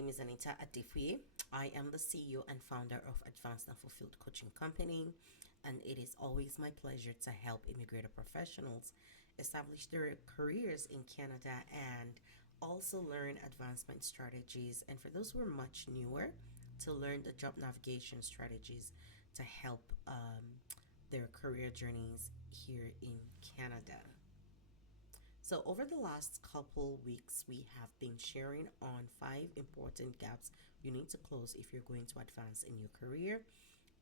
name is Anita Adefuye. I am the CEO and founder of Advanced and Fulfilled Coaching Company, and it is always my pleasure to help immigrated professionals establish their careers in Canada and also learn advancement strategies. And for those who are much newer, to learn the job navigation strategies to help their career journeys here in Canada. So, over the last couple weeks, we have been sharing on 5 important gaps you need to close if you're going to advance in your career.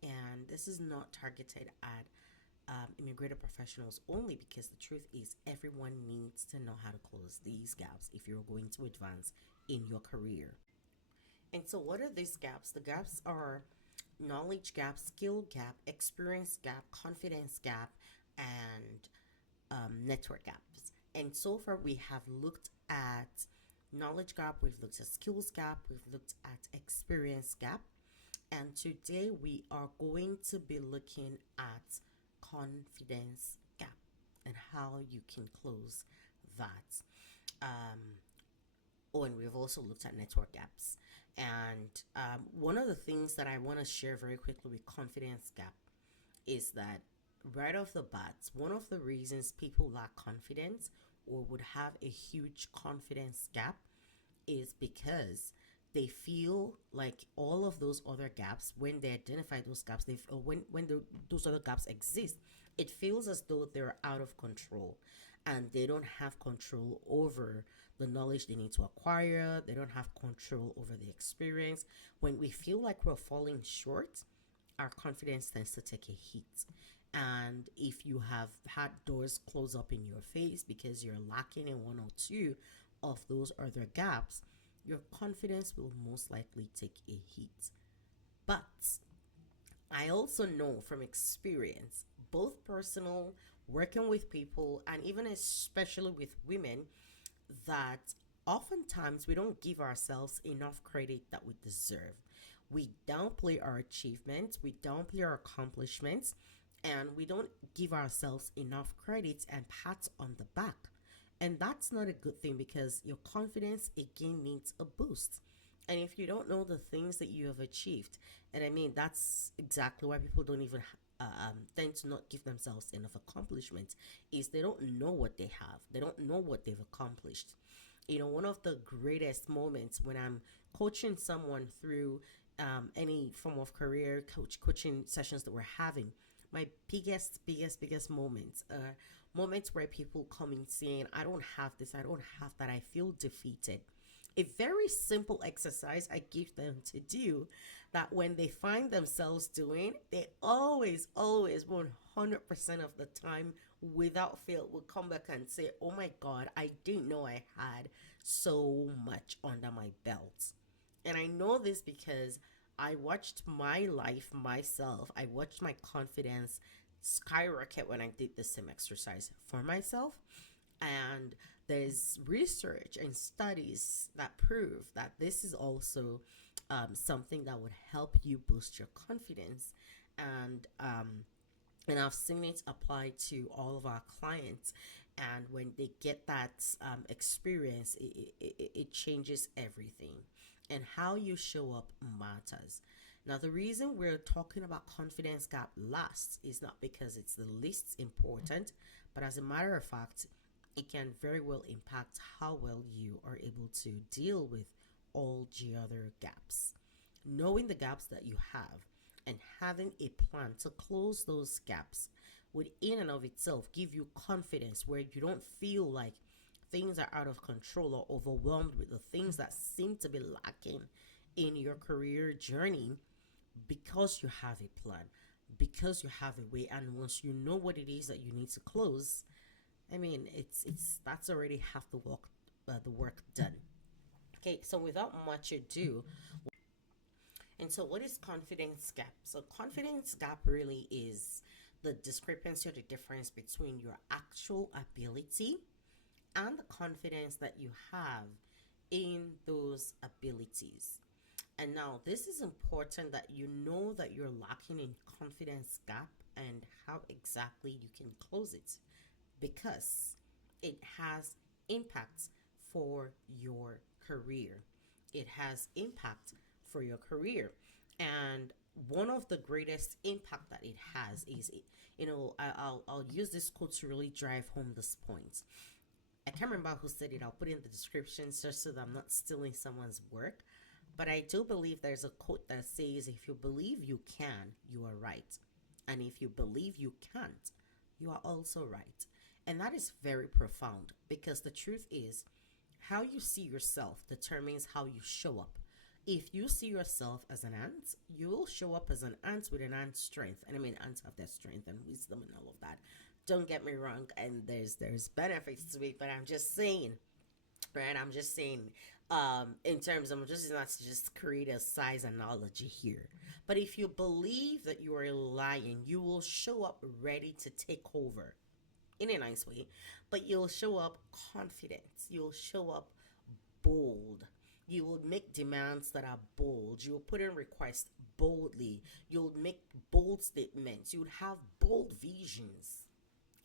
And this is not targeted at immigrated professionals only, because the truth is, everyone needs to know how to close these gaps if you're going to advance in your career. And so, what are these gaps? The gaps are knowledge gap, skill gap, experience gap, confidence gap, and network gaps. And so far, we have looked at knowledge gap, we've looked at skills gap, we've looked at experience gap, and today we are going to be looking at confidence gap and how you can close that. Oh, and we've also looked at network gaps. And one of the things that I want to share very quickly with confidence gap is that right off the bat, one of the reasons people lack confidence or would have a huge confidence gap is because they feel like all of those other gaps, when they identify those gaps, those other gaps exist, it feels as though they're out of control and they don't have control over the knowledge they need to acquire. They don't have control over the experience. When we feel like we're falling short, our confidence tends to take a hit. And if you have had doors close up in your face because you're lacking in one or two of those other gaps, your confidence will most likely take a hit. But I also know from experience, both personal, working with people, and even especially with women, that oftentimes we don't give ourselves enough credit that we deserve. We downplay our achievements, we downplay our accomplishments, and we don't give ourselves enough credit and pats on the back. And that's not a good thing, because your confidence again needs a boost. And if you don't know the things that you have achieved, and I mean, that's exactly why people don't even tend to not give themselves enough accomplishments, is they don't know what they have, they don't know what they've accomplished. One of the greatest moments when I'm coaching someone through any form of career coaching sessions that we're having, my biggest moments are moments where people come in saying, I don't have this, I don't have that, I feel defeated. A very simple exercise I give them to do, that when they find themselves doing, they always 100% of the time, without fail, will come back and say, oh my God, I didn't know I had so much under my belt. And I know this because I watched my life myself. I watched my confidence skyrocket when I did the same exercise for myself. And there's research and studies that prove that this is also something that would help you boost your confidence. And and I've seen it apply to all of our clients. And when they get that experience, it changes everything. And how you show up matters. Now, the reason we're talking about confidence gap last is not because it's the least important, but as a matter of fact, it can very well impact how well you are able to deal with all the other gaps. Knowing the gaps that you have and having a plan to close those gaps would, in and of itself, give you confidence where you don't feel like things are out of control or overwhelmed with the things that seem to be lacking in your career journey, because you have a plan, because you have a way, and once you know what it is that you need to close, I mean, it's that's already half the work done. Okay, so without much ado, and so what is confidence gap? So confidence gap really is the discrepancy or the difference between your actual ability and the confidence that you have in those abilities. And now this is important, that you know that you're lacking in confidence gap and how exactly you can close it, because it has impacts for your career. it has impact for your career. And one of the greatest impact that it has is, I'll use this quote to really drive home this point. I can't remember who said it. I'll put it in the description just so that I'm not stealing someone's work. But I do believe there's a quote that says, if you believe you can, you are right. And if you believe you can't, you are also right. And that is very profound, because the truth is, how you see yourself determines how you show up. If you see yourself as an ant, you will show up as an ant with an ant's strength. And I mean, ants have their strength and wisdom and all of that. Don't get me wrong, and there's benefits to it, but I'm just saying, right? I'm just saying, in terms of, just not to just create a size analogy here. But if you believe that you are a lion, you will show up ready to take over in a nice way, but you'll show up confident. You'll show up bold. You will make demands that are bold. You'll put in requests boldly. You'll make bold statements. You'll have bold visions,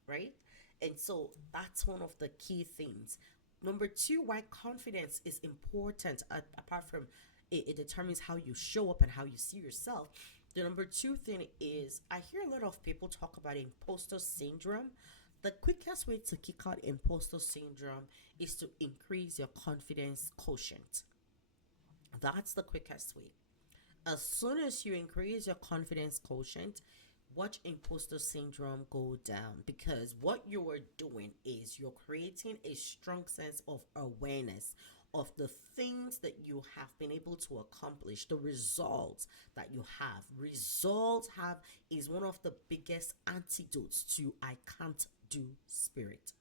right? And so that's one of the key things. Number two, why confidence is important, apart from it determines how you show up and how you see yourself. The number two thing is, I hear a lot of people talk about imposter syndrome. The quickest way to kick out imposter syndrome is to increase your confidence quotient. That's the quickest way. As soon as you increase your confidence quotient, watch imposter syndrome go down, because what you are doing is you're creating a strong sense of awareness of the things that you have been able to accomplish, the results that you have. Results have is one of the biggest antidotes to I can't do spirit.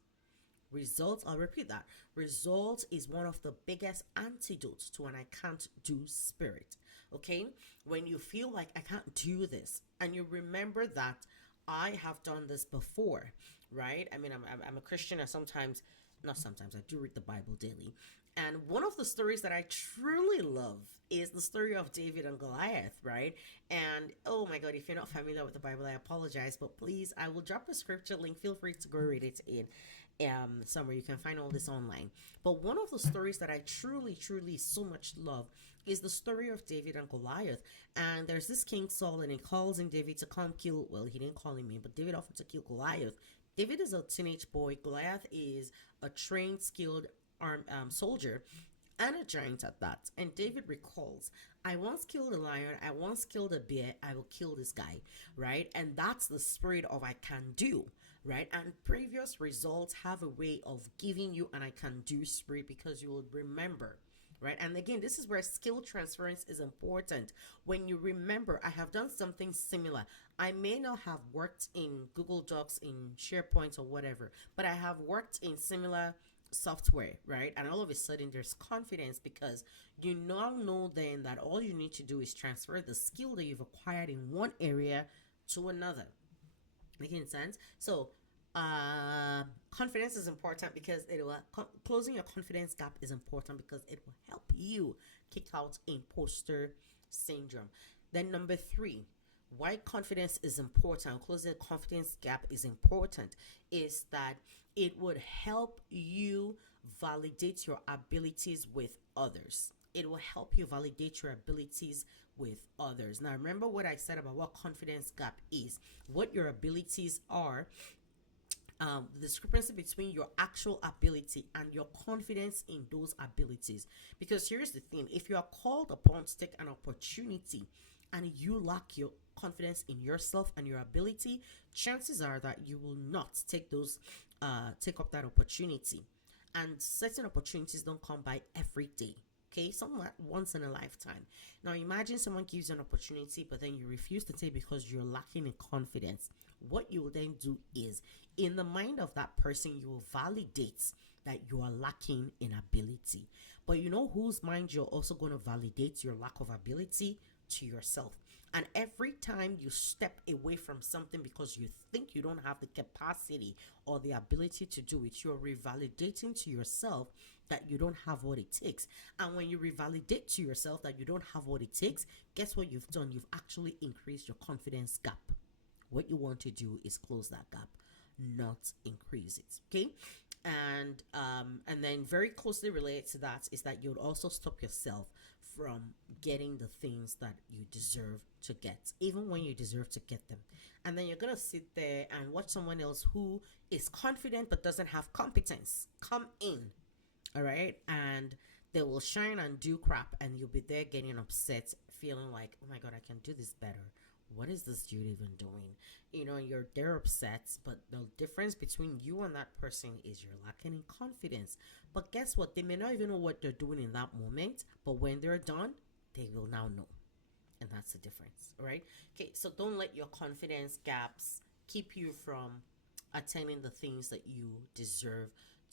Results, I'll repeat that. Results is one of the biggest antidotes to an I can't do spirit. Okay? When you feel like I can't do this, and you remember that I have done this before, right? I mean, I'm a Christian, and sometimes, not sometimes, I do read the Bible daily. And one of the stories that I truly love is the story of David and Goliath, right? And oh my God, if you're not familiar with the Bible, I apologize, but please, I will drop a scripture link. Feel free to go read it in somewhere. You can find all this online. But one of the stories that I truly, truly so much love is the story of David and Goliath. And there's this King Saul, and he calls in David to come kill, well, he didn't call him in, but David offered to kill Goliath. David is a teenage boy. Goliath is a trained, skilled soldier, and a giant at that. And David recalls, I once killed a lion, I once killed a bear, I will kill this guy, right? And that's the spirit of I can do, right? And previous results have a way of giving you an I can do spirit, because you will remember. Right. And again, this is where skill transference is important. When you remember, I have done something similar. I may not have worked in Google Docs, in SharePoint, or whatever, but I have worked in similar software, right? And all of a sudden there's confidence, because you now know then that all you need to do is transfer the skill that you've acquired in one area to another. Making sense? So confidence is important, because it will closing your confidence gap is important, because it will help you kick out imposter syndrome. Then number three, why confidence is important, closing the confidence gap is important, is that it would help you validate your abilities with others. It will help you validate your abilities with others. Now, remember what I said about what confidence gap is. What your abilities are, the discrepancy between your actual ability and your confidence in those abilities. Because here's the thing, if you are called upon to take an opportunity and you lack your confidence in yourself and your ability, chances are that you will not take up that opportunity. And certain opportunities don't come by every day. Okay, somewhat once in a lifetime. Now imagine someone gives you an opportunity, but then you refuse to take because you're lacking in confidence. What you will then do is, in the mind of that person, you will validate that you are lacking in ability. But you know whose mind you're also going to validate your lack of ability? To yourself. And every time you step away from something because you think you don't have the capacity or the ability to do it, you're revalidating to yourself that you don't have what it takes. And when you revalidate to yourself that you don't have what it takes, guess what you've done? You've actually increased your confidence gap. What you want to do is close that gap, not increase it. Okay. And then very closely related to that is that you'll also stop yourself from getting the things that you deserve to get, even when you deserve to get them. And then you're gonna sit there and watch someone else who is confident but doesn't have competence come in, all right, and they will shine and do crap, and you'll be there getting upset, feeling like, oh my god, I can do this better. What is this dude even doing? You're there upset, but the difference between you and that person is you're lacking in confidence. But guess what? They may not even know what they're doing in that moment, but when they're done, they will now know. And that's the difference, right? Okay, so don't let your confidence gaps keep you from attaining the things that you deserve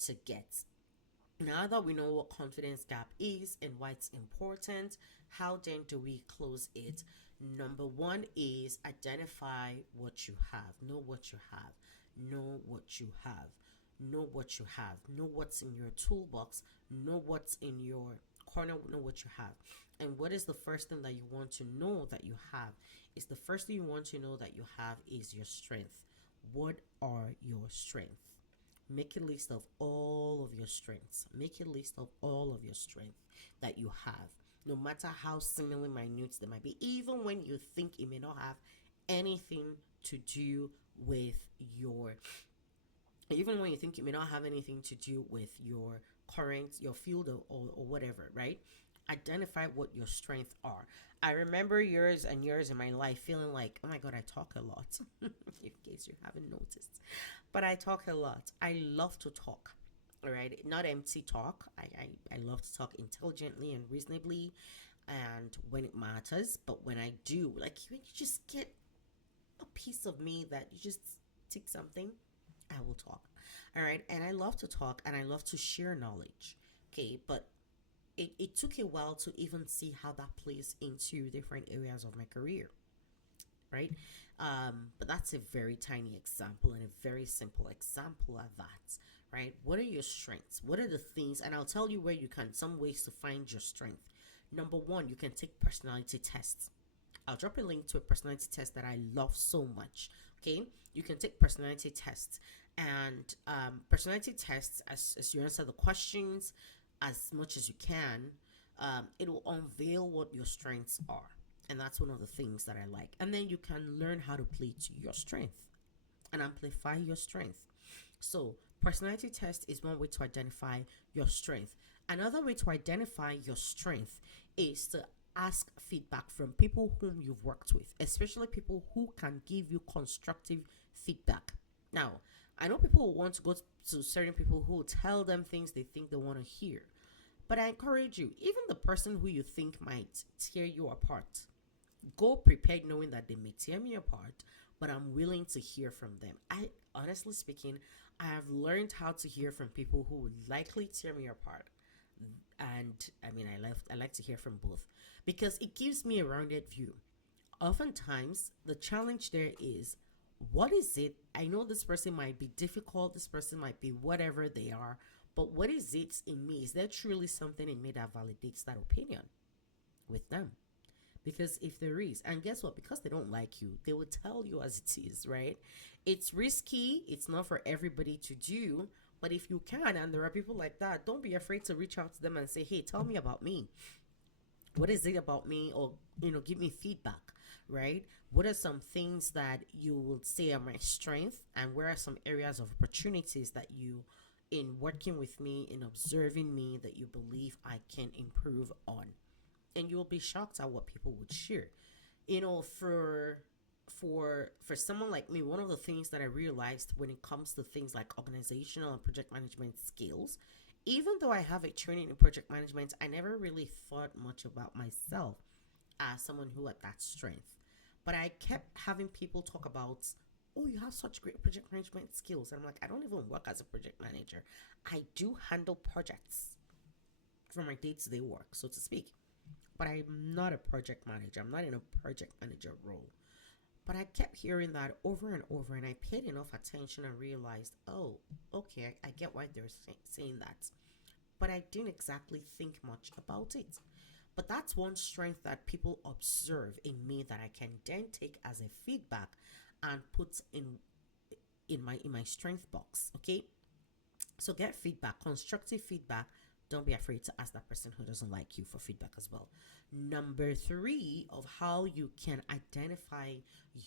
to get. Now that we know what confidence gap is and why it's important, how then do we close it? Number one is identify what you have. Know what you have. Know what you have. Know what you have. Know what's in your toolbox. Know what's in your corner. Know what you have. And what is the first thing that you want to know that you have? Is the first thing you want to know that you have is your strength. What are your strengths? Make a list of all of your strengths. Make a list of all of your strengths that you have, no matter how seemingly minute they might be, even when you think it may not have anything to do with your even when you think it may not have anything to do with your field, or whatever, right? Identify what your strengths are. I remember years and years in my life feeling like, oh my god, I talk a lot. In case you haven't noticed, but I talk a lot. I love to talk. All right, not empty talk. I love to talk intelligently and reasonably, and when it matters. But when I do, like when you just get a piece of me that you just tick something, I will talk. All right. And I love to talk and I love to share knowledge. Okay. But it took a while to even see how that plays into different areas of my career. Right. But that's a very tiny example and a very simple example at that. Right. What are your strengths? What are the things? And I'll tell you where you can, some ways to find your strength. Number one, you can take personality tests. I'll drop a link to a personality test that I love so much. Okay, you can take personality tests, and personality tests, as you answer the questions as much as you can, it will unveil what your strengths are, and that's one of the things that I like. And then you can learn how to play to your strength and amplify your strength. So, personality test is one way to identify your strength. Another way to identify your strength is to ask feedback from people whom you've worked with, especially people who can give you constructive feedback. Now, I know people will want to go to certain people who will tell them things they think they want to hear. But I encourage you, even the person who you think might tear you apart, go prepared knowing that they may tear me apart, but I'm willing to hear from them. I honestly speaking, I have learned how to hear from people who would likely tear me apart. And I mean, I like to hear from both because it gives me a rounded view. Oftentimes, the challenge there is, what is it? I know this person might be difficult, this person might be whatever they are, but what is it in me? Is there truly something in me that validates that opinion with them? Because if there is, and guess what? Because they don't like you, they will tell you as it is, right? It's risky, it's not for everybody to do, but if you can, and there are people like that, don't be afraid to reach out to them and say, hey, tell me about me. What is it about me? Or, give me feedback, right? What are some things that you would say are my strength, and where are some areas of opportunities that you, in working with me, in observing me, that you believe I can improve on? And you'll be shocked at what people would share. For someone like me, one of the things that I realized when it comes to things like organizational and project management skills, even though I have a training in project management, I never really thought much about myself as someone who had that strength. But I kept having people talk about, oh, you have such great project management skills. And I'm like, I don't even work as a project manager. I do handle projects for my day-to-day work, so to speak. But I'm not a project manager. I'm not in a project manager role. But I kept hearing that over and over, and I paid enough attention and realized, oh, okay, I get why they're saying that. But I didn't exactly think much about it. But that's one strength that people observe in me that I can then take as a feedback and put in my strength box. Okay, So get feedback, constructive feedback. Don't be afraid to ask that person who doesn't like you for feedback as well. Number three of how you can identify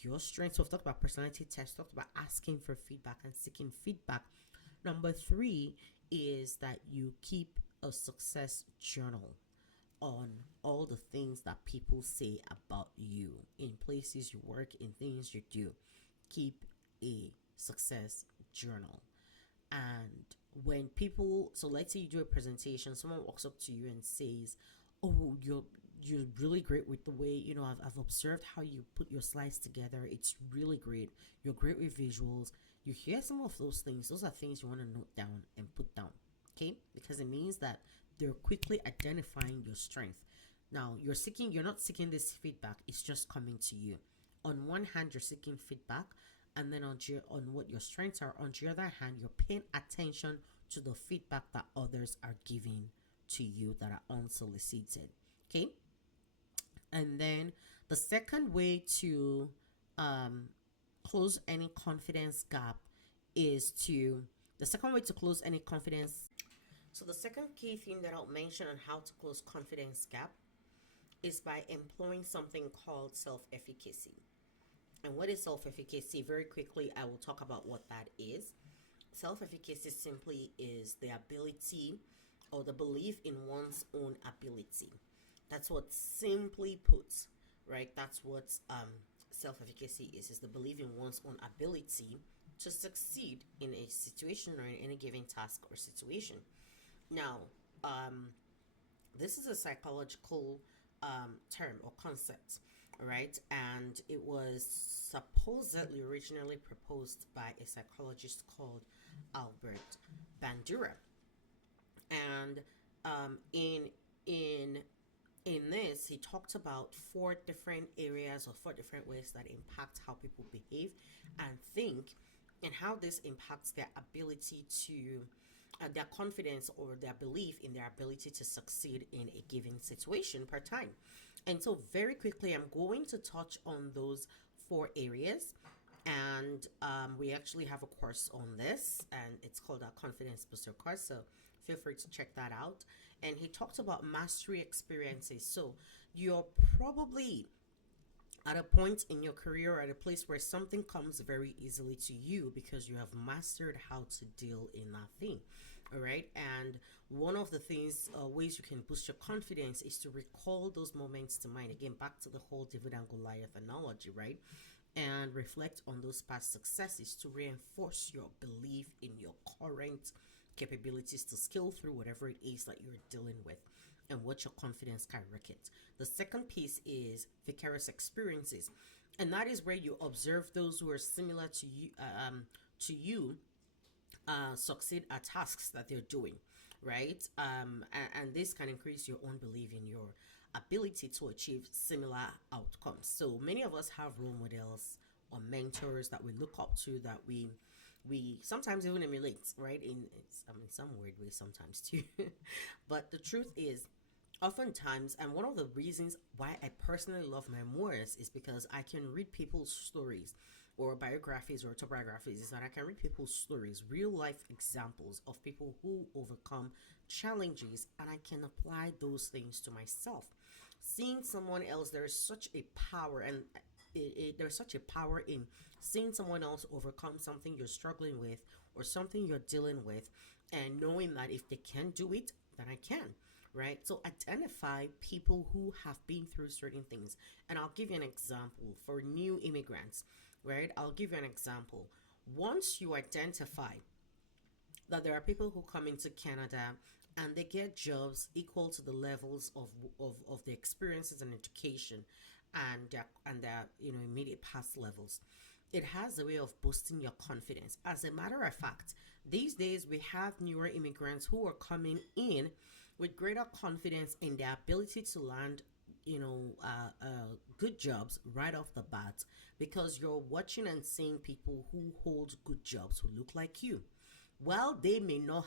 your strengths. So we've talked about personality tests, talked about asking for feedback and seeking feedback. Number three is that you keep a success journal on all the things that people say about you in places you work, in things you do. Keep a success journal. And when people, so let's say you do a presentation, someone walks up to you and says, "Oh, you're really great with the way, I've observed how you put your slides together. It's really great. You're great with visuals." You hear some of those things. Those are things you want to note down and put down. Okay? Because it means that they're quickly identifying your strength. Now, you're not seeking this feedback, it's just coming to you. On one hand, you're seeking feedback, and then on what your strengths are. On the other hand, you're paying attention to the feedback that others are giving to you that are unsolicited. Okay? And then the second way to um, close any confidence gap is to the second way to close any confidence. So the second key thing that I'll mention on how to close confidence gap is by employing something called self-efficacy. And what is self-efficacy? Very quickly, I will talk about what that is. Self-efficacy simply is the ability or the belief in one's own ability. That's what simply put, right? That's what self-efficacy is the belief in one's own ability to succeed in a situation or in any given task or situation. Now, um, this is a psychological term or concept, right? And it was supposedly originally proposed by a psychologist called Albert Bandura. And in in this, he talked about four different areas or four different ways that impact how people behave and think, and how this impacts their ability to their confidence or their belief in their ability to succeed in a given situation per time. And so, very quickly, I'm going to touch on those four areas. And we actually have a course on this, and it's called our Confidence Booster course. So, feel free to check that out. And he talked about mastery experiences. So, you're probably at a point in your career or at a place where something comes very easily to you because you have mastered how to deal in that thing. All right. And one of the ways you can boost your confidence is to recall those moments to mind. Again, back to the whole David and Goliath analogy, right? And reflect on those past successes to reinforce your belief in your current capabilities to scale through whatever it is that you're dealing with and what your confidence can rocket. The second piece is vicarious experiences, and that is where you observe those who are similar to you succeed at tasks that they're doing, right? And this can increase your own belief in your ability to achieve similar outcomes. So many of us have role models or mentors that we look up to, that we sometimes even emulate, right? In some weird ways sometimes too. But the truth is, oftentimes, and one of the reasons why I personally love memoirs is because I can read people's stories or biographies or autobiographies, is that I can read people's stories, real life examples of people who overcome challenges, and I can apply those things to myself. Seeing someone else, there's such a power, and there's such a power in seeing someone else overcome something you're struggling with or something you're dealing with, and knowing that if they can do it, then I can, right? So identify people who have been through certain things. And I'll give you an example for new immigrants, right? I'll give you an example. Once you identify that there are people who come into Canada and they get jobs equal to the levels of the experiences and education and their immediate past levels, it has a way of boosting your confidence. As a matter of fact, these days we have newer immigrants who are coming in with greater confidence in their ability to land good jobs right off the bat, because you're watching and seeing people who hold good jobs who look like you. Well, they may not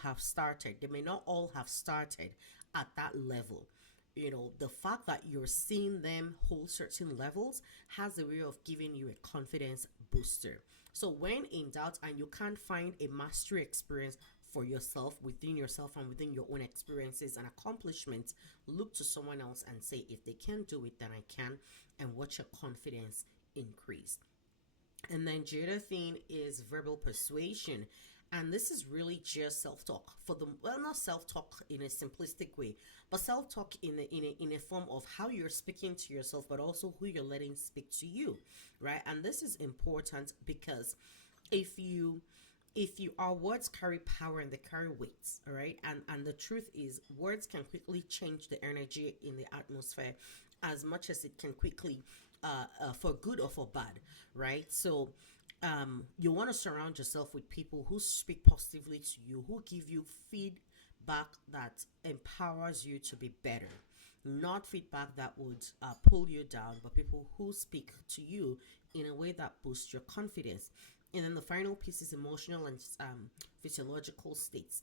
all have started at that level. The fact that you're seeing them hold certain levels has a way of giving you a confidence booster. So when in doubt and you can't find a mastery experience, for yourself, within yourself, and within your own experiences and accomplishments, look to someone else and say, if they can do it, then I can, and watch your confidence increase. And then the other thing is verbal persuasion. And this is really just self-talk for the, well, not self-talk in a simplistic way, but self-talk in a form of how you're speaking to yourself, but also who you're letting speak to you, right? And this is important because if you our words carry power and they carry weight, all right, and the truth is words can quickly change the energy in the atmosphere as much as it can quickly for good or for bad, right? So you want to surround yourself with people who speak positively to you, who give you feedback that empowers you to be better, not feedback that would pull you down, but people who speak to you in a way that boosts your confidence. And then the final piece is emotional and physiological states.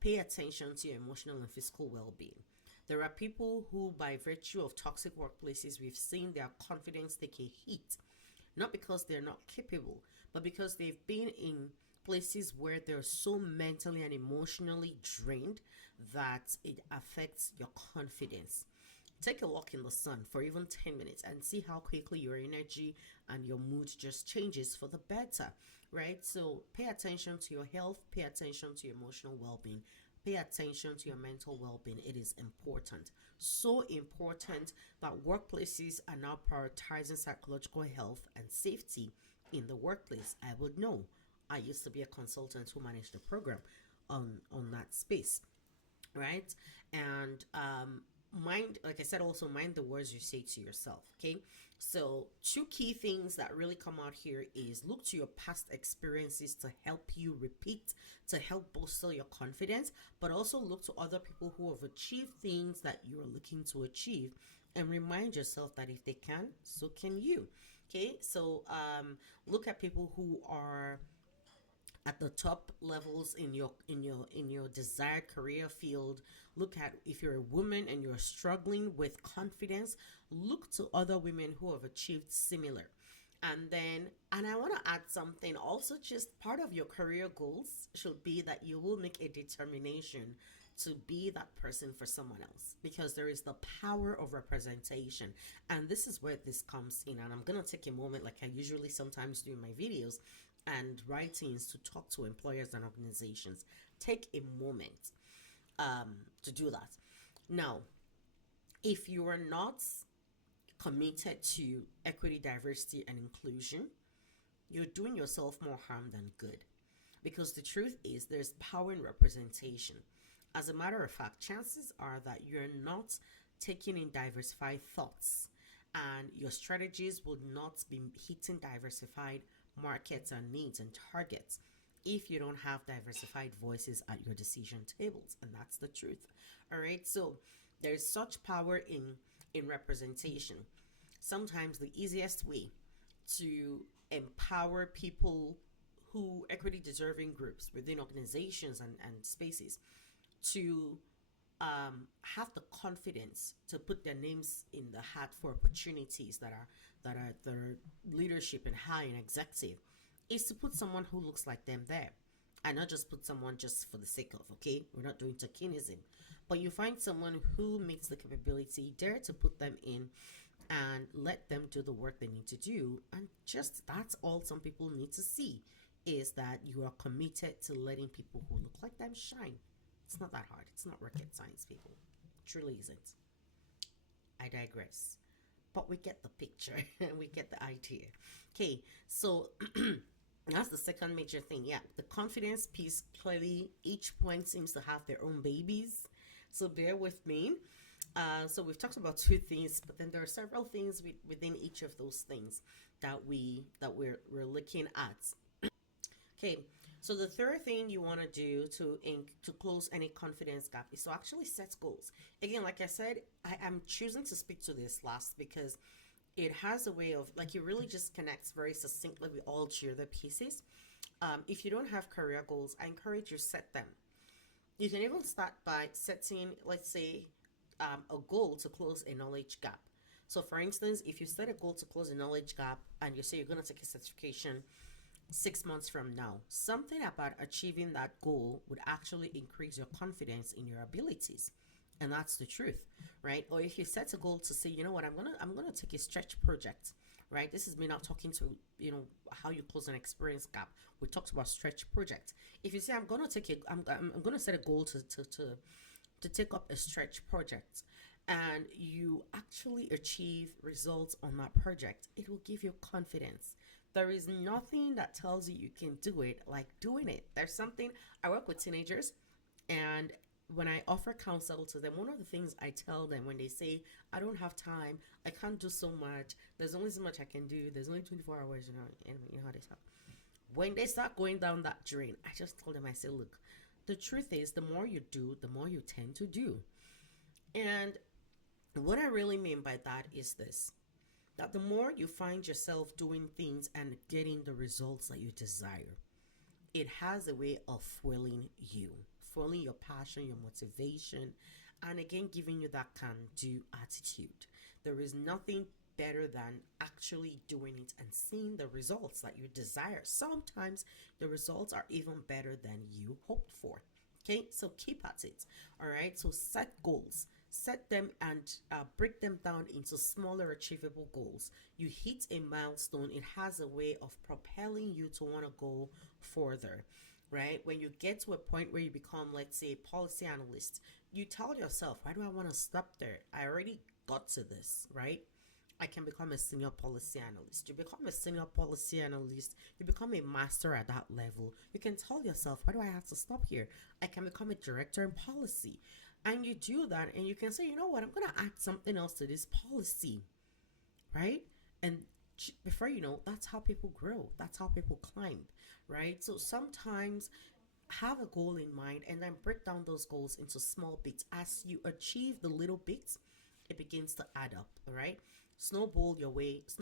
Pay attention to your emotional and physical well being. There are people who, by virtue of toxic workplaces, we've seen their confidence take a hit, not because they're not capable, but because they've been in places where they're so mentally and emotionally drained that it affects your confidence. Take a walk in the sun for even 10 minutes and see how quickly your energy and your mood just changes for the better, right? So pay attention to your health, pay attention to your emotional well being, pay attention to your mental well being. It is important. So important that workplaces are now prioritizing psychological health and safety in the workplace. I would know. I used to be a consultant who managed a program on that space, right? And mind, like I said, also mind the words you say to yourself. Okay, so two key things that really come out here is look to your past experiences to help you repeat, to help bolster your confidence, but also look to other people who have achieved things that you're looking to achieve, and remind yourself that if they can, so can you. Okay, so look at people who are at the top levels in your desired career field. Look at, if you're a woman and you're struggling with confidence, look to other women who have achieved similar. And then, and I want to add something also, just part of your career goals should be that you will make a determination to be that person for someone else, because there is the power of representation. And this is where this comes in, and I'm going to take a moment, like I usually sometimes do in my videos and writings, to talk to employers and organizations. Take a moment to do that. Now, if you are not committed to equity, diversity, and inclusion, you're doing yourself more harm than good. Because the truth is, there's power in representation. As a matter of fact, chances are that you're not taking in diversified thoughts, and your strategies would not be hitting diversified markets and needs and targets if you don't have diversified voices at your decision tables. And that's the truth. All right, so there's such power in representation. Sometimes the easiest way to empower people, who equity deserving groups within organizations and spaces, to have the confidence to put their names in the hat for opportunities that are leadership and high and executive, is to put someone who looks like them there, and not just put someone just for the sake of. Okay, we're not doing tokenism, but you find someone who meets the capability, dare to put them in and let them do the work they need to do. And just that's all some people need to see, is that you are committed to letting people who look like them shine. It's not that hard. It's not rocket science, people. It truly isn't. I digress. But we get the picture and we get the idea. Okay, so that's the second major thing. Yeah, the confidence piece, clearly each point seems to have their own babies. So bear with me. So we've talked about two things, but then there are several things within each of those things that we're looking at. Okay, so the third thing you want to do to close any confidence gap is to actually set goals. Again, like I said, I am choosing to speak to this last because it has a way of, like, it really just connects very succinctly with all the other pieces. If you don't have career goals, I encourage you to set them. You can even start by setting, let's say, a goal to close a knowledge gap. So, for instance, if you set a goal to close a knowledge gap and you say you're going to take a certification, 6 months from now. Something about achieving that goal would actually increase your confidence in your abilities. And that's the truth, right? Or if you set a goal to say, you know what, I'm gonna take a stretch project, right? This is me not talking to, how you close an experience gap. We talked about stretch project. If you say I'm gonna set a goal to take up a stretch project, and you actually achieve results on that project, it will give you confidence. There is nothing that tells you you can do it like doing it. There's something, I work with teenagers, and when I offer counsel to them, one of the things I tell them when they say, I don't have time, I can't do so much, there's only so much I can do, there's only 24 hours, and you know how they talk. When they start going down that drain, I just told them, I say, look, the truth is, the more you do, the more you tend to do. And what I really mean by that is this, that the more you find yourself doing things and getting the results that you desire, it has a way of fueling your passion, your motivation, and again, giving you that can do attitude. There is nothing better than actually doing it and seeing the results that you desire. Sometimes the results are even better than you hoped for. Okay, so keep at it. All right, so set goals, set them and break them down into smaller achievable goals. You hit a milestone, it has a way of propelling you to want to go further, right? When you get to a point where you become, let's say, a policy analyst, you tell yourself, why do I want to stop there? I already got to this, right? I can become a senior policy analyst. You become a senior policy analyst, you become a master at that level. You can tell yourself, why do I have to stop here? I can become a director in policy. And you do that, and you can say, you know what, I'm going to add something else to this policy, right? And before you know, that's how people grow, that's how people climb, right? So sometimes have a goal in mind and then break down those goals into small bits. As you achieve the little bits, it begins to add up, all right? Snowball your way to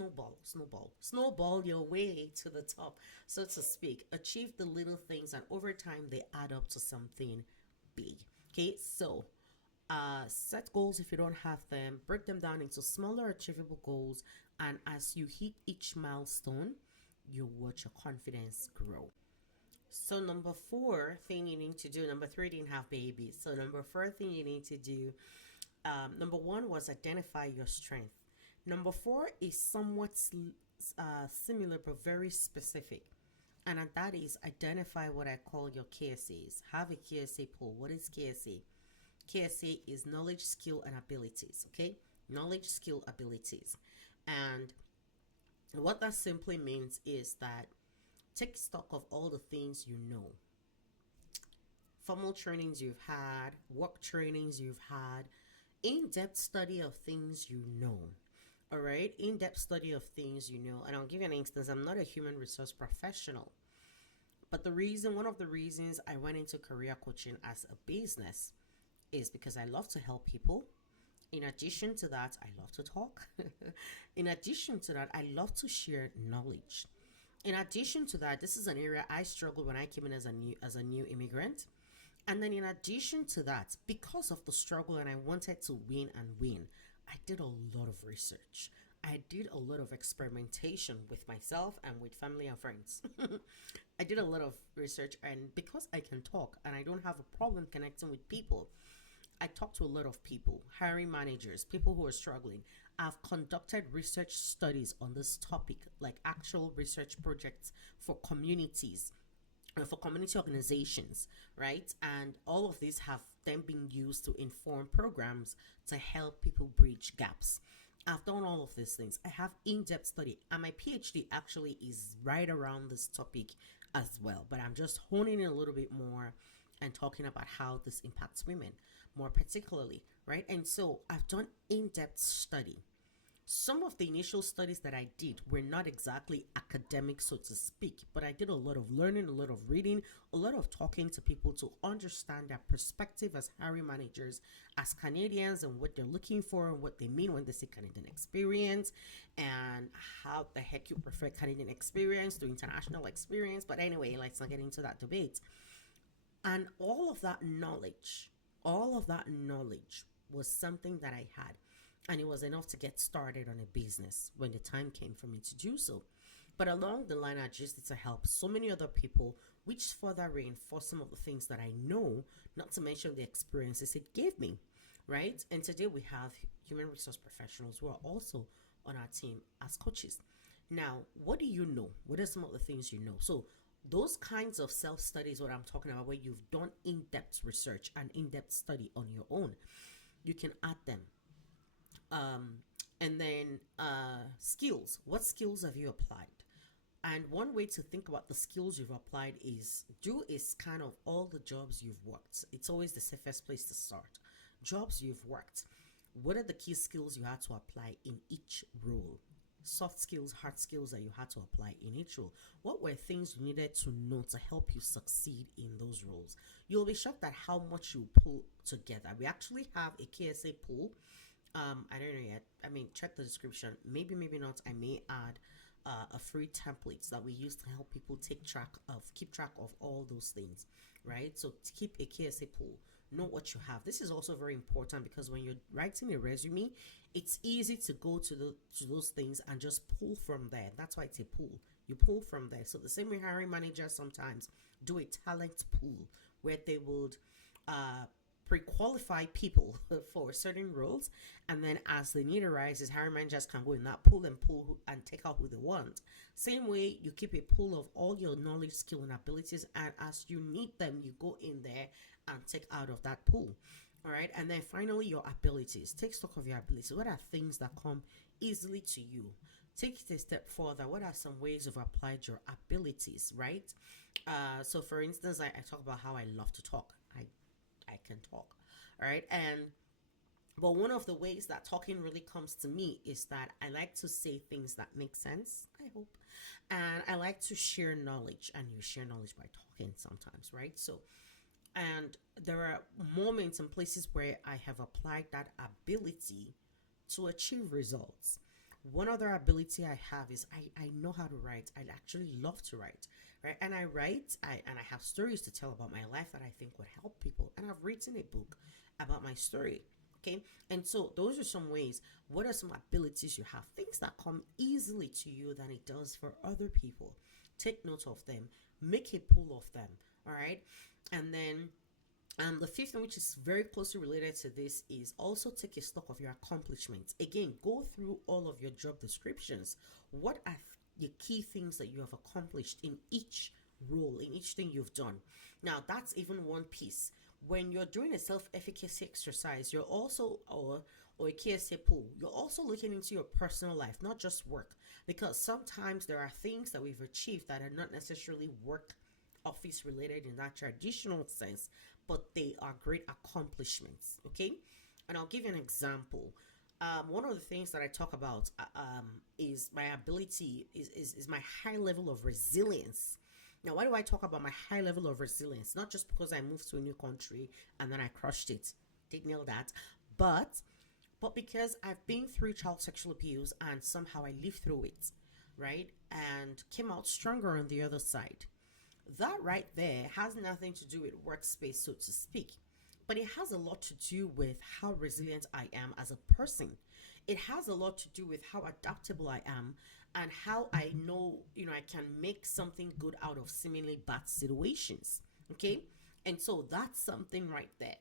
the top, so to speak. Achieve the little things, and over time, they add up to something big. Okay, so set goals if you don't have them, break them down into smaller, achievable goals, and as you hit each milestone, you watch your confidence grow. So number four thing you need to do, number three didn't have babies. So number four thing you need to do, number one was identify your strength. Number four is somewhat similar but very specific. And that is identify what I call your KSAs. Have a KSA pool. What is KSA? KSA is knowledge, skill, and abilities. Okay? Knowledge, skill, abilities. And what that simply means is that take stock of all the things you know, formal trainings you've had, work trainings you've had, in-depth study of things you know. All right, in-depth study of things you know. And I'll give you an instance. I'm not a human resource professional, but one of the reasons I went into career coaching as a business is because I love to help people. In addition to that, I love to talk. In addition to that, I love to share knowledge. In addition to that, this is an area I struggled when I came in as a new immigrant. And then in addition to that, because of the struggle and I wanted to win, I did a lot of research. I did a lot of experimentation with myself and with family and friends. I did a lot of research, and because I can talk and I don't have a problem connecting with people, I talk to a lot of people, hiring managers, people who are struggling. I've conducted research studies on this topic, like actual research projects for communities, for community organizations, right? And all of these have then been used to inform programs to help people bridge gaps. I've done all of these things. I have in-depth study, and my PhD actually is right around this topic as well. But I'm just honing in a little bit more and talking about how this impacts women more particularly, right? And so I've done in-depth study. Some of the initial studies that I did were not exactly academic, so to speak, but I did a lot of learning, a lot of reading, a lot of talking to people to understand their perspective as hiring managers, as Canadians, and what they're looking for and what they mean when they say Canadian experience, and how the heck you prefer Canadian experience to international experience. But anyway, let's not get into that debate. And all of that knowledge was something that I had. And it was enough to get started on a business when the time came for me to do so. But along the line, I just need to help so many other people, which further reinforce some of the things that I know, not to mention the experiences it gave me, right? And today we have human resource professionals who are also on our team as coaches. Now, what do you know? What are some of the things you know? So, those kinds of self studies, what I'm talking about, where you've done in depth research and in depth study on your own, you can add them. And then skills. What skills have you applied? And one way to think about the skills you've applied is do is kind of all the jobs you've worked. It's always the safest place to start. Jobs you've worked. What are the key skills you had to apply in each role? Soft skills, hard skills that you had to apply in each role. What were things you needed to know to help you succeed in those roles? You'll be shocked at how much you pull together. We actually have a KSA pool. I don't know yet. I mean, check the description. Maybe, maybe not. I may add a free templates that we use to help people keep track of all those things, right? So to keep a KSA pool, know what you have. This is also very important because when you're writing a resume, it's easy to go to those things and just pull from there. That's why it's a pool. You pull from there. So the same way hiring managers sometimes do a talent pool where they would uh, pre-qualify people for certain roles, and then as the need arises, hiring managers can go in that pool and and take out who they want. Same way, you keep a pool of all your knowledge, skill, and abilities, and as you need them, you go in there and take out of that pool. All right, and then finally, your abilities. Take stock of your abilities. What are things that come easily to you? Take it a step further. What are some ways you've applied your abilities, right? So for instance, I talk about how I love to talk. I can talk. All right. And but one of the ways that talking really comes to me is that I like to say things that make sense, I hope. And I like to share knowledge, and you share knowledge by talking sometimes, right? So, and there are moments and places where I have applied that ability to achieve results. One other ability I have is I know how to write. I actually love to write, right? And I write, and I have stories to tell about my life that I think would help people. And I've written a book about my story, okay? And so those are some ways. What are some abilities you have? Things that come easily to you than it does for other people. Take note of them. Make a pool of them, all right? And then the fifth one, which is very closely related to this, is also take a stock of your accomplishments. Again, go through all of your job descriptions. What are the key things that you have accomplished in each role, in each thing you've done? Now, that's even one piece. When you're doing a self-efficacy exercise, you're also, or a KSA pool, you're also looking into your personal life, not just work. Because sometimes there are things that we've achieved that are not necessarily work office related in that traditional sense, but they are great accomplishments. Okay, and I'll give you an example. One of the things that I talk about is my ability is my high level of resilience. Now, why do I talk about my high level of resilience? Not just because I moved to a new country and then I crushed it, did nail that, but because I've been through child sexual abuse and somehow I lived through it, right, and came out stronger on the other side. That right there has nothing to do with workspace, so to speak, but it has a lot to do with how resilient I am as a person. It has a lot to do with how adaptable I am and how I know, I can make something good out of seemingly bad situations. Okay? And so that's something right there.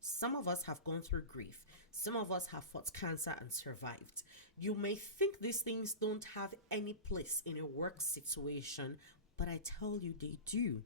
Some of us have gone through grief. Some of us have fought cancer and survived. You may think these things don't have any place in a work situation, but I tell you, they do.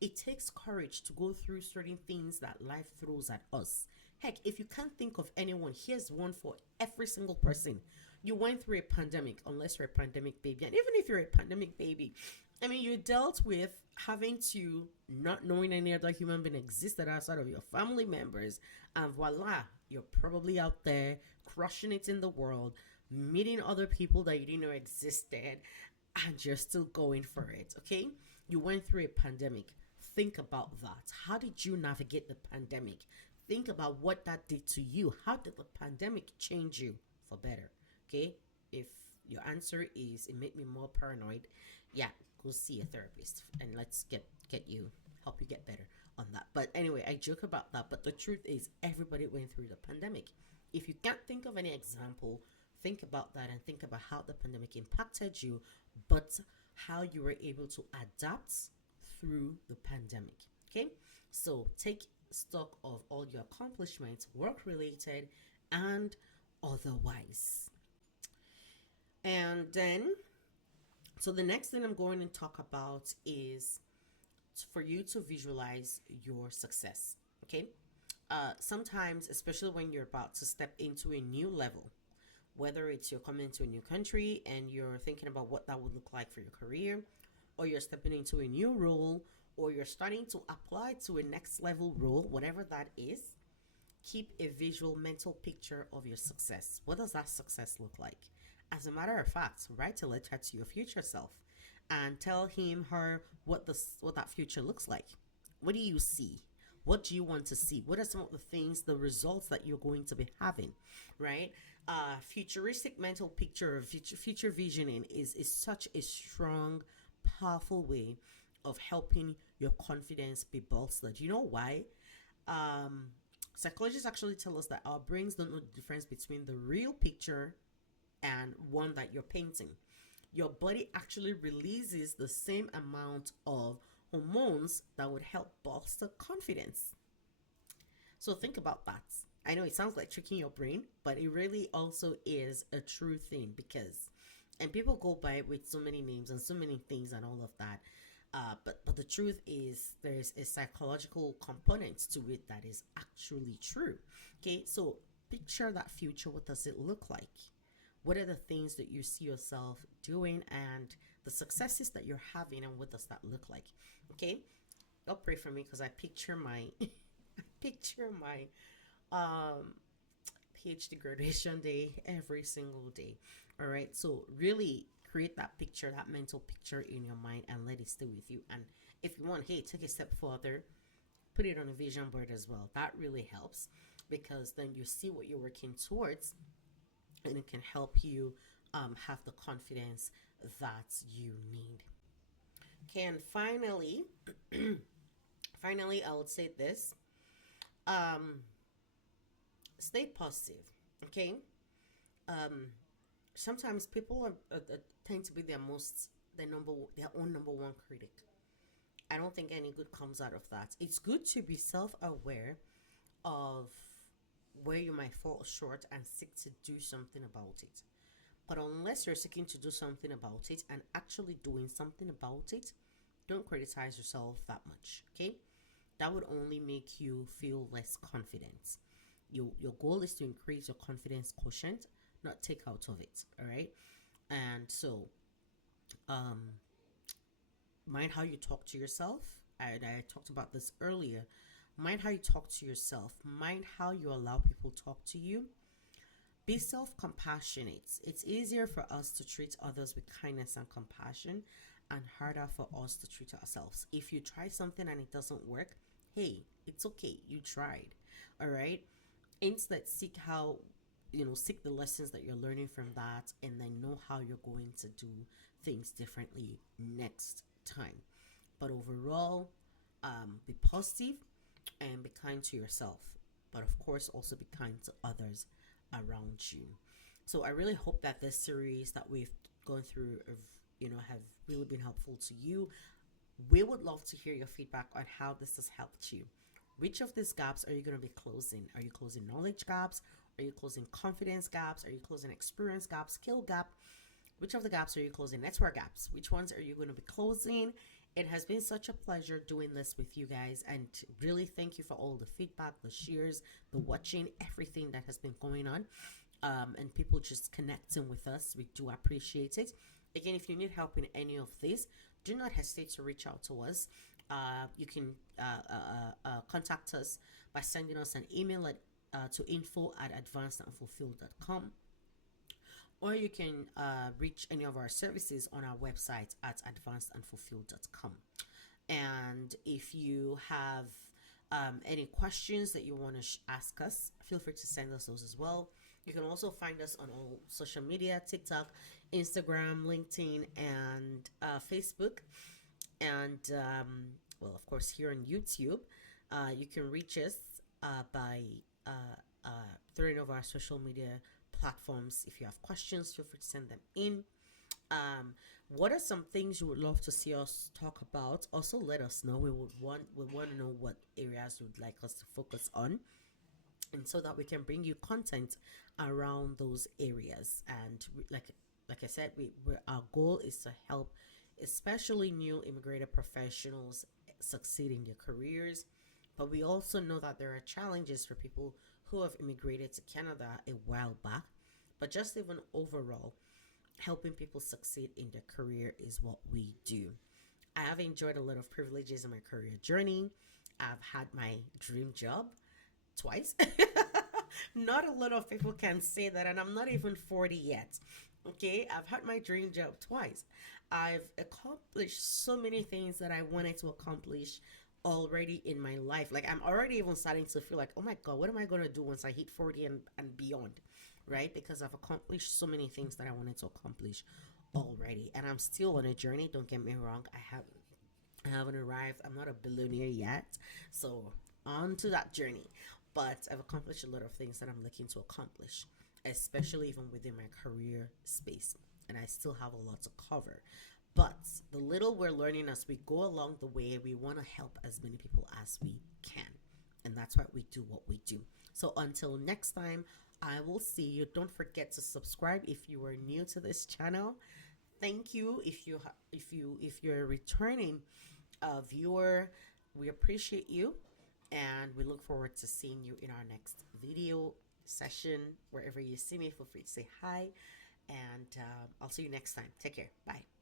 It takes courage to go through certain things that life throws at us. Heck, if you can't think of anyone, here's one for every single person. You went through a pandemic, unless you're a pandemic baby. And even if you're a pandemic baby, I mean, you dealt with having to not knowing any other human being existed outside of your family members. And voila, you're probably out there crushing it in the world, meeting other people that you didn't know existed, and you're still going for it, okay? You went through a pandemic. Think about that. How did you navigate the pandemic? Think about what that did to you. How did the pandemic change you for better? Okay? If your answer is it made me more paranoid, yeah, go see a therapist and let's get you help you get better on that. But anyway, I joke about that, but the truth is everybody went through the pandemic. If you can't think of any example, think about that and think about how the pandemic impacted you, but how you were able to adapt through the pandemic. Okay, so take stock of all your accomplishments, work related and otherwise. And then, so the next thing I'm going to talk about is for you to visualize your success. Okay, sometimes, especially when you're about to step into a new level, whether it's you're coming into a new country and you're thinking about what that would look like for your career, or you're stepping into a new role, or you're starting to apply to a next level role, whatever that is, keep a visual mental picture of your success. What does that success look like? As a matter of fact, write a letter to your future self and tell him, her, what that future looks like. What do you see? What do you want to see? What are some of the things, the results that you're going to be having, right? Futuristic mental picture of future visioning is such a strong, powerful way of helping your confidence be bolstered. You know why? Um, Psychologists actually tell us that our brains don't know the difference between the real picture and one that you're painting. Your body actually releases the same amount of hormones that would help bolster confidence. So think about that. I know it sounds like tricking your brain, but it really also is a true thing because, and people go by it with so many names and so many things and all of that. But the truth is there's a psychological component to it that is actually true. Okay, so picture that future. What does it look like? What are the things that you see yourself doing and the successes that you're having, and what does that look like? Okay, y'all pray for me because I picture my I picture my um PhD graduation day every single day. All right, so really create that picture, that mental picture in your mind, and let it stay with you. And if you want, hey, take a step further, put it on a vision board as well. That really helps because then you see what you're working towards, and it can help you have the confidence that you need. Okay, and finally, I would say this: um, stay positive. Okay, um, sometimes people tend to be their own number one critic. I don't think any good comes out of that. It's good to be self-aware of where you might fall short and seek to do something about it. But unless you're seeking to do something about it and actually doing something about it, don't criticize yourself that much. Okay, that would only make you feel less confident. Your goal is to increase your confidence quotient, not take out of it. All right. And so, um, mind how you talk to yourself. I talked about this earlier. Mind how you talk to yourself. Mind how you allow people to talk to you. Be self compassionate. It's easier for us to treat others with kindness and compassion, and harder for us to treat ourselves. If you try something and it doesn't work, hey, it's okay. You tried. All right. Instead, seek the lessons that you're learning from that, and then know how you're going to do things differently next time. But overall, be positive and be kind to yourself. But of course, also be kind to others around you. So I really hope that this series that we've gone through, have really been helpful to you. We would love to hear your feedback on how this has helped you. Which of these gaps are you going to be closing? Are you closing knowledge gaps? Are you closing confidence gaps? Are you closing experience gaps, skill gap? Which of the gaps are you closing? Network gaps. Which ones are you going to be closing? It has been such a pleasure doing this with you guys, and really thank you for all the feedback, the shares, the watching, everything that has been going on, and people just connecting with us. We do appreciate it. Again, if you need help in any of this, do not hesitate to reach out to us. You can contact us by sending us an email to info@advancedandfulfilled.com, or you can reach any of our services on our website at advancedandfulfilled.com. And if you have any questions that you want to ask us, feel free to send us those as well. You can also find us on all social media: TikTok, Instagram, LinkedIn, and Facebook. And, well, of course, here on YouTube, you can reach us by through any of our social media platforms. If you have questions, feel free to send them in. What are some things you would love to see us talk about? Also, let us know. We want to know what areas you would like us to focus on, and so that we can bring you content around those areas. And like I said, our goal is to help especially new immigrated professionals succeed in their careers. But we also know that there are challenges for people who have immigrated to Canada a while back. But just even overall, helping people succeed in their career is what we do. I have enjoyed a lot of privileges in my career journey. I've had my dream job twice. Not a lot of people can say that, and I'm not even 40 yet. Okay, I've had my dream job twice. I've accomplished so many things that I wanted to accomplish already in my life. Like, I'm already even starting to feel like, oh my God, what am I going to do once I hit 40 and beyond? Right? Because I've accomplished so many things that I wanted to accomplish already. And I'm still on a journey, don't get me wrong. I haven't arrived. I'm not a billionaire yet. So on to that journey. But I've accomplished a lot of things that I'm looking to accomplish, especially even within my career space. And I still have a lot to cover. But the little we're learning as we go along the way, we want to help as many people as we can. And that's why we do what we do. So until next time, I will see you. Don't forget to subscribe if you are new to this channel. Thank you if you're a returning viewer. We appreciate you, and we look forward to seeing you in our next video session. Wherever you see me, feel free to say hi, and I'll see you next time. Take care. Bye.